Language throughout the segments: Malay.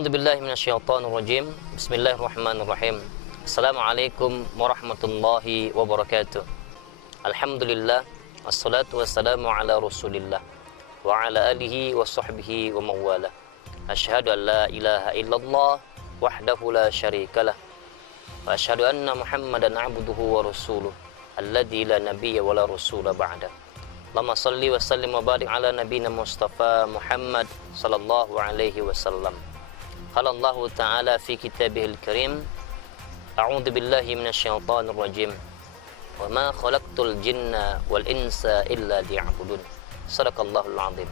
A'udzu billahi minasyaitonir rajim. Bismillahirrahmanirrahim. Assalamualaikum warahmatullahi wabarakatuh. Alhamdulillah wassalatu wassalamu ala Rasulillah wa ala alihi wa sahbihi wa mawala. Asyhadu an la ilaha illallah wahdahu la syarikalah wa asyhadu anna Muhammadan abduhu wa rasuluh alladzi la nabiyya wa la rasula ba'da. Allahumma salli wa sallim wa barik ala nabiyyina Mustafa Muhammad sallallahu alaihi wasallam. Qala Allah Ta'ala fi kitabihil karim, A'udzu billahi minasyaitonir rajim. Wa ma khalaqtul jinna wal insa illa liya'budun. Shadaqallahul 'azim.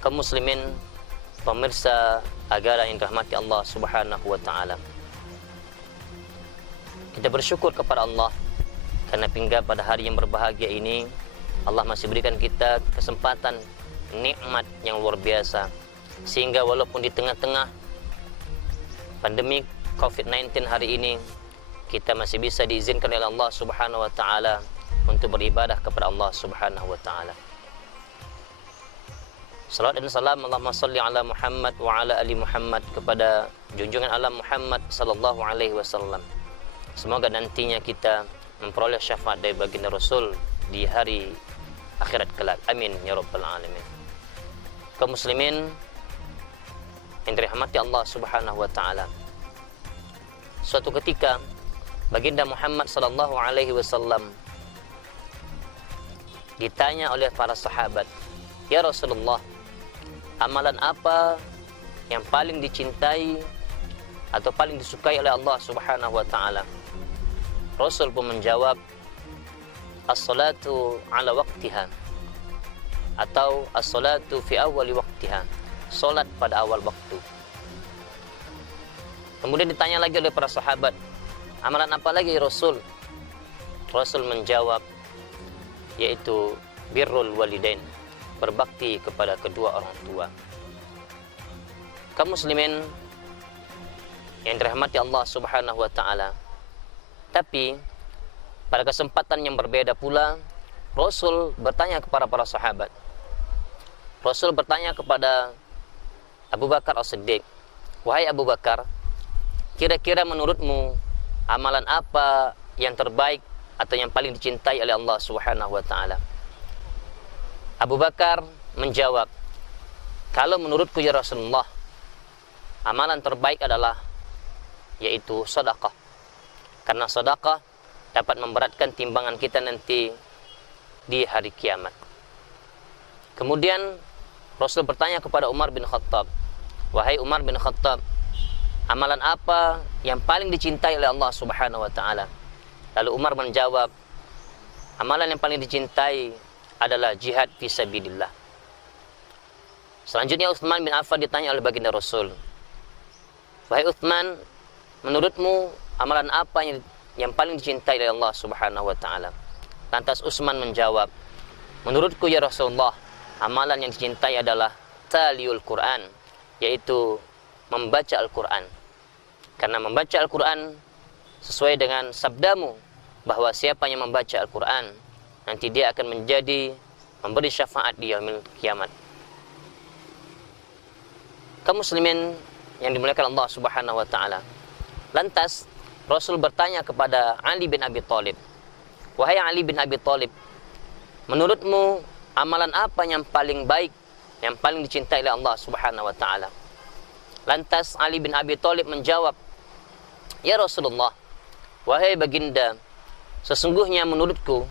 Kaum muslimin, pemirsa acara yang dirahmati Allah Subhanahu wa taala. Kita bersyukur kepada Allah karena hingga pada hari yang berbahagia ini Allah masih berikan kita kesempatan, nikmat yang luar biasa, sehingga walaupun di tengah-tengah pandemi COVID-19 hari ini kita masih bisa diizinkan oleh Allah Subhanahu wa taala untuk beribadah kepada Allah Subhanahu wa taala. Salawat dan salam Allahumma salli ala Muhammad wa ala ali Muhammad kepada junjungan alam Muhammad sallallahu alaihi wasallam. Semoga nantinya kita memperoleh syafaat dari baginda Rasul di hari akhirat kelak. Amin ya rabbal alamin. Kaum muslimin yang dirahmati Allah Subhanahu wa taala. Suatu ketika baginda Muhammad sallallahu alaihi wasallam ditanya oleh para sahabat, "Ya Rasulullah, amalan apa yang paling dicintai atau paling disukai oleh Allah Subhanahu wa taala?" Rasul pun menjawab, "As-salatu ala waqtiha," atau "As-salatu fi awwali waqtiha," salat pada awal waktu. Kemudian ditanya lagi oleh para sahabat, "Amalan apa lagi Rasul?" Rasul menjawab, yaitu birrul walidain, berbakti kepada kedua orang tua. Kaum muslimin yang dirahmati Allah Subhanahu wa taala. Tapi pada kesempatan yang berbeda pula Rasul bertanya kepada para sahabat. Rasul bertanya kepada Abu Bakar As-Siddiq, "Wahai Abu Bakar, kira-kira menurutmu amalan apa yang terbaik atau yang paling dicintai oleh Allah Subhanahu wa taala?" Abu Bakar menjawab, "Kalau menurutku ya Rasulullah, amalan terbaik adalah yaitu sedekah. Karena sedekah dapat memberatkan timbangan kita nanti di hari kiamat." Kemudian Rasul bertanya kepada Umar bin Khattab, "Wahai Umar bin Khattab, amalan apa yang paling dicintai oleh Allah Subhanahu wa taala?" Lalu Umar menjawab, "Amalan yang paling dicintai adalah jihad fi sabilillah." Selanjutnya Utsman bin Affan ditanya oleh baginda Rasul, "Wahai Utsman, menurutmu amalan apa yang paling dicintai oleh Allah Subhanahu wa taala?" Lantas Utsman menjawab, "Menurutku ya Rasulullah, amalan yang dicintai adalah taliul Quran, yaitu membaca Al-Quran. Karena membaca Al-Quran sesuai dengan sabdamu bahwa siapa yang membaca Al-Quran nanti dia akan menjadi memberi syafaat di yaumil kiamat." Kaum muslimin yang dimuliakan Allah Subhanahu wa taala. Lantas Rasul bertanya kepada Ali bin Abi Thalib, "Wahai Ali bin Abi Thalib, menurutmu amalan apa yang paling baik, yang paling dicintai oleh Allah Subhanahu wa taala?" Lantas Ali bin Abi Thalib menjawab, "Ya Rasulullah, wahai baginda, sesungguhnya menurutku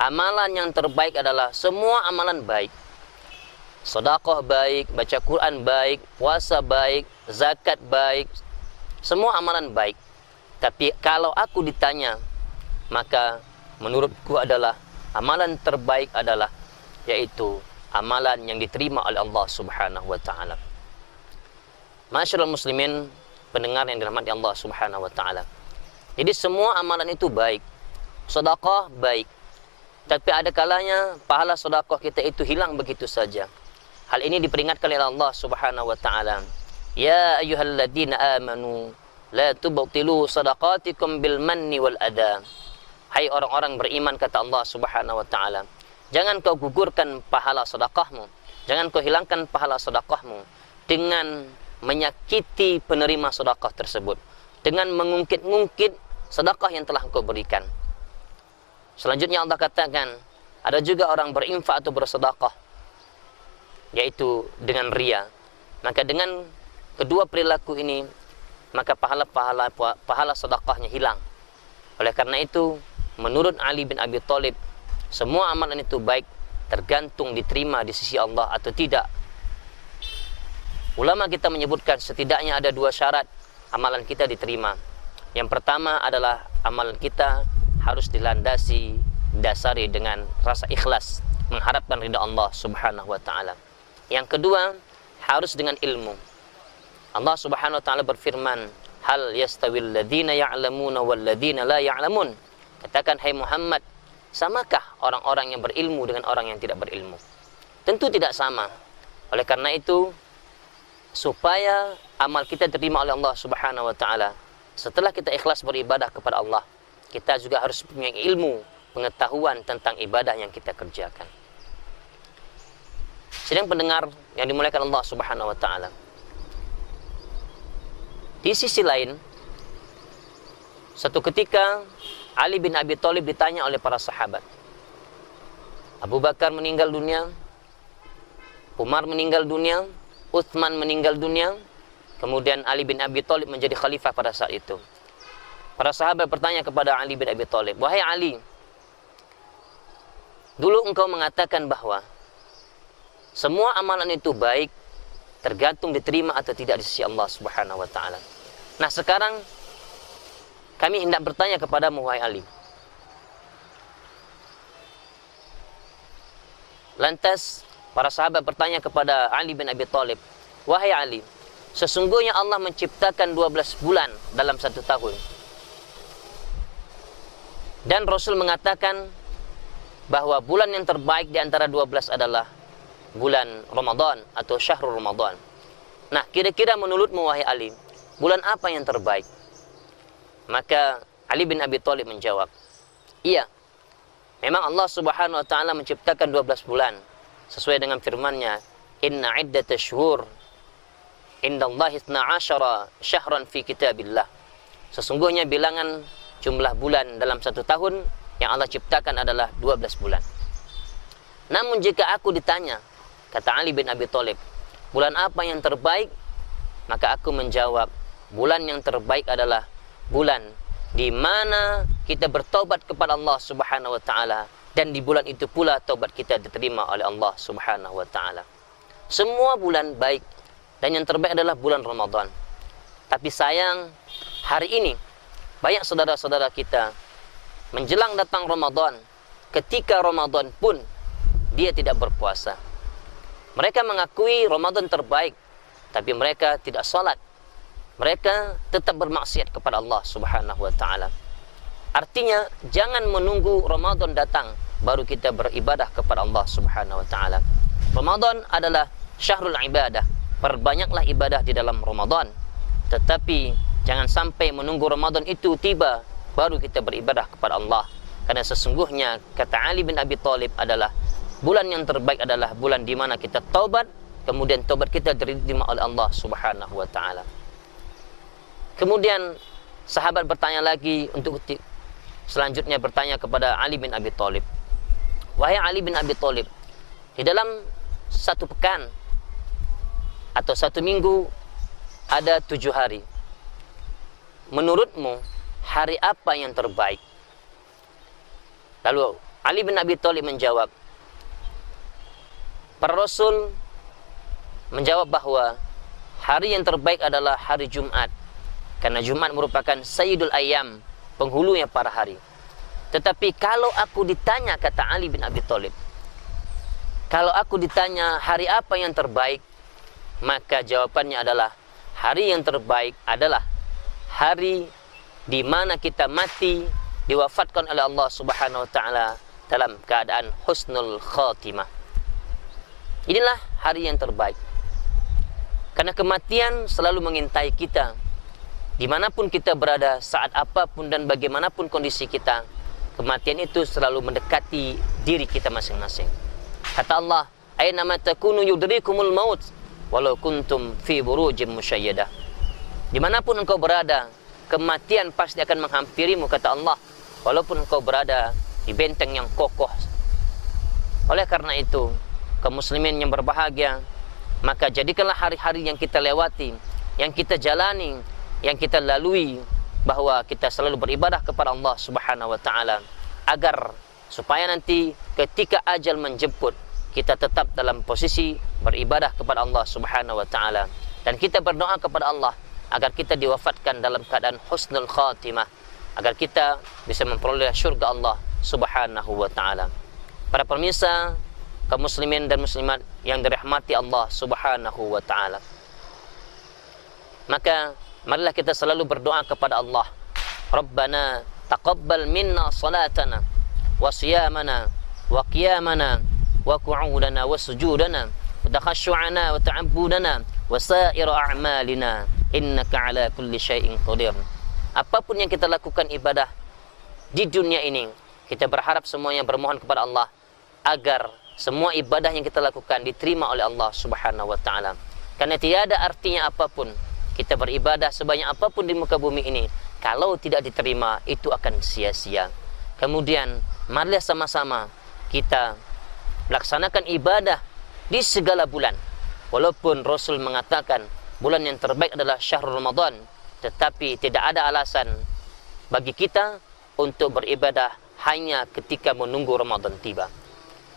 amalan yang terbaik adalah semua amalan baik. Sedekah baik, baca Quran baik, puasa baik, zakat baik, semua amalan baik. Tapi kalau aku ditanya, maka menurutku adalah amalan terbaik adalah yaitu amalan yang diterima oleh Allah Subhanahu wa taala." Masyarul muslimin, pendengar yang dirahmati Allah Subhanahu wa taala. Jadi semua amalan itu baik. Sedekah baik. Tapi ada kalanya pahala sedekah kita itu hilang begitu saja. Hal ini diperingatkan oleh Allah Subhanahu wa taala. "Ya ayyuhalladzina amanu la tubtilu shadaqatikum bil manni wal adha." Hai orang-orang beriman, kata Allah Subhanahu wa taala, jangan kau gugurkan pahala sedekahmu, jangan kau hilangkan pahala sedekahmu dengan menyakiti penerima sedekah tersebut, dengan mengungkit-ungkit sedekah yang telah engkau berikan. Selanjutnya Allah katakan, ada juga orang berinfak atau bersedekah, yaitu dengan riya. Maka dengan kedua perilaku ini, maka pahala sedekahnya hilang. Oleh karena itu, menurut Ali bin Abi Thalib, semua amalan itu baik tergantung diterima di sisi Allah atau tidak. Ulama kita menyebutkan setidaknya ada dua syarat amalan kita diterima. Yang pertama adalah amalan kita harus dasari dengan rasa ikhlas, mengharapkan ridha Allah Subhanahu wa taala. Yang kedua, harus dengan ilmu. Allah Subhanahu wa taala berfirman, "Hal yastawil ladzina ya'lamuna wal ladzina la ya'lamun?" Katakan, hai Muhammad, samakah orang-orang yang berilmu dengan orang yang tidak berilmu? Tentu tidak sama. Oleh karena itu, supaya amal kita diterima oleh Allah Subhanahu wa taala, setelah kita ikhlas beribadah kepada Allah, kita juga harus punya ilmu, pengetahuan tentang ibadah yang kita kerjakan. Sedang pendengar yang dimuliakan Allah Subhanahu wa taala, di sisi lain, satu ketika Ali bin Abi Thalib ditanya oleh para sahabat. Abu Bakar meninggal dunia, Umar meninggal dunia, Utsman meninggal dunia, kemudian Ali bin Abi Thalib menjadi khalifah pada saat itu. Para sahabat bertanya kepada Ali bin Abi Thalib, "Wahai Ali, dulu engkau mengatakan bahwa semua amalan itu baik tergantung diterima atau tidak di sisi Allah Subhanahu wa taala. Nah, sekarang kami hendak bertanya kepadamu, wahai Ali." Lantas para sahabat bertanya kepada Ali bin Abi Thalib, "Wahai Ali, sesungguhnya Allah menciptakan 12 bulan dalam satu tahun. Dan Rasul mengatakan bahwa bulan yang terbaik di antara 12 adalah bulan Ramadan atau Syahrul Ramadan. Nah, kira-kira menurutmu, wahai Ali, bulan apa yang terbaik?" Maka Ali bin Abi Thalib menjawab, "Iya, memang Allah Subhanahu wa taala menciptakan 12 bulan sesuai dengan firman-Nya, inna iddatash syuhur indallahi 12 syahran fi kitabillah." Sesungguhnya bilangan jumlah bulan dalam satu tahun yang Allah ciptakan adalah 12 bulan. Namun jika aku ditanya, kata Ali bin Abi Thalib, bulan apa yang terbaik? Maka aku menjawab, bulan yang terbaik adalah bulan di mana kita bertobat kepada Allah Subhanahu wa taala, dan di bulan itu pula taubat kita diterima oleh Allah Subhanahu wa taala. Semua bulan baik, dan yang terbaik adalah bulan Ramadan. Tapi sayang, hari ini banyak saudara-saudara kita menjelang datang Ramadan, ketika Ramadan pun dia tidak berpuasa. Mereka mengakui Ramadan terbaik, tapi mereka tidak salat. Mereka tetap bermaksiat kepada Allah Subhanahu wa taala. Artinya, jangan menunggu Ramadan datang baru kita beribadah kepada Allah Subhanahu wa taala. Ramadan adalah syahrul ibadah. Perbanyaklah ibadah di dalam Ramadan. Tetapi jangan sampai menunggu Ramadan itu tiba baru kita beribadah kepada Allah. Karena sesungguhnya kata Ali bin Abi Thalib adalah bulan yang terbaik adalah bulan di mana kita taubat, kemudian taubat kita diterima oleh Allah Subhanahu wa taala. Kemudian sahabat bertanya lagi untuk selanjutnya bertanya kepada Ali bin Abi Thalib, "Wahai Ali bin Abi Thalib, di dalam satu pekan atau satu minggu ada 7 hari. Menurutmu hari apa yang terbaik?" Lalu Ali bin Abi Thalib menjawab, para Rasul menjawab bahwa hari yang terbaik adalah hari Jumat, karena Jumat merupakan Sayyidul Ayyam, penghulunya para hari. Tetapi kalau aku ditanya, kata Ali bin Abi Thalib, kalau aku ditanya hari apa yang terbaik, maka jawabannya adalah hari yang terbaik adalah hari di mana kita mati, diwafatkan oleh Allah Subhanahu wa taala dalam keadaan husnul khatimah. Inilah hari yang terbaik. Karena kematian selalu mengintai kita dimanapun kita berada, saat apapun dan bagaimanapun kondisi kita. Kematian itu selalu mendekati diri kita masing-masing. Kata Allah, "Aynama takunu yudrikumul maut." walau kuntum fi burujim musyayyadah. Dimanapun engkau berada, kematian pasti akan menghampirimu, kata Allah, walaupun engkau berada di benteng yang kokoh. Oleh karena itu, kaum muslimin yang berbahagia, maka jadikanlah hari-hari yang kita lewati, yang kita jalani, yang kita lalui, bahwa kita selalu beribadah kepada Allah Subhanahu wa taala, agar supaya nanti ketika ajal menjemput, kita tetap dalam posisi beribadah kepada Allah Subhanahu wa taala, dan kita berdoa kepada Allah agar kita diwafatkan dalam keadaan husnul khatimah, agar kita bisa memperoleh syurga Allah Subhanahu wa taala. Para pemirsa, kaum muslimin dan muslimat yang dirahmati Allah Subhanahu wa taala, maka marilah kita selalu berdoa kepada Allah. Rabbana taqabbal minna salatana wa siyamana wa qiyamana wa qu'udana wa sujudana wa takhasyu'ana wa ta'abbudana wa sa'ira a'malina innaka ala kulli syai'in qadir. Apapun yang kita lakukan ibadah di dunia ini, kita berharap semuanya bermohon kepada Allah agar semua ibadah yang kita lakukan diterima oleh Allah Subhanahu wa taala. Karena tiada artinya apapun kita beribadah sebanyak apapun di muka bumi ini, kalau tidak diterima itu akan sia-sia. Kemudian marilah sama-sama kita laksanakan ibadah di segala bulan. Walaupun Rasul mengatakan bulan yang terbaik adalah Syahrul Ramadan, tetapi tidak ada alasan bagi kita untuk beribadah hanya ketika menunggu Ramadan tiba.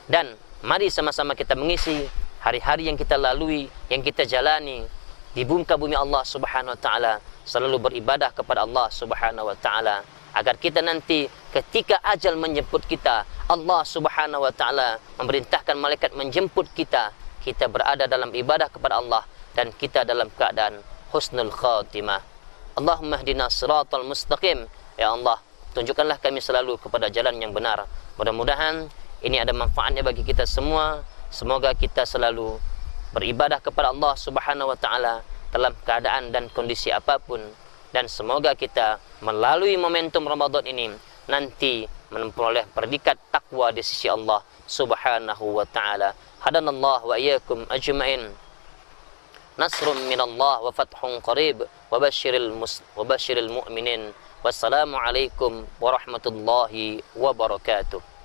Dan mari sama-sama kita mengisi hari-hari yang kita lalui, yang kita jalani di muka bumi Allah Subhanahu wa taala, selalu beribadah kepada Allah Subhanahu wa taala, agar kita nanti ketika ajal menjemput kita, Allah Subhanahu wa taala memerintahkan malaikat menjemput kita, kita berada dalam ibadah kepada Allah dan kita dalam keadaan husnul khatimah. Allahumma hdina siratal mustaqim. Ya Allah, tunjukkanlah kami selalu kepada jalan yang benar. Mudah-mudahan ini ada manfaatnya bagi kita semua. Semoga kita selalu beribadah kepada Allah Subhanahu wa taala dalam keadaan dan kondisi apapun, dan semoga kita melalui momentum Ramadan ini nanti memperoleh predikat takwa di sisi Allah Subhanahu wa taala. Hadanallahu wa iyyakum ajmain. Nasrun minallah wa fathun qarib wa basyiril mu'minin. Wassalamu alaikum warahmatullahi wabarakatuh.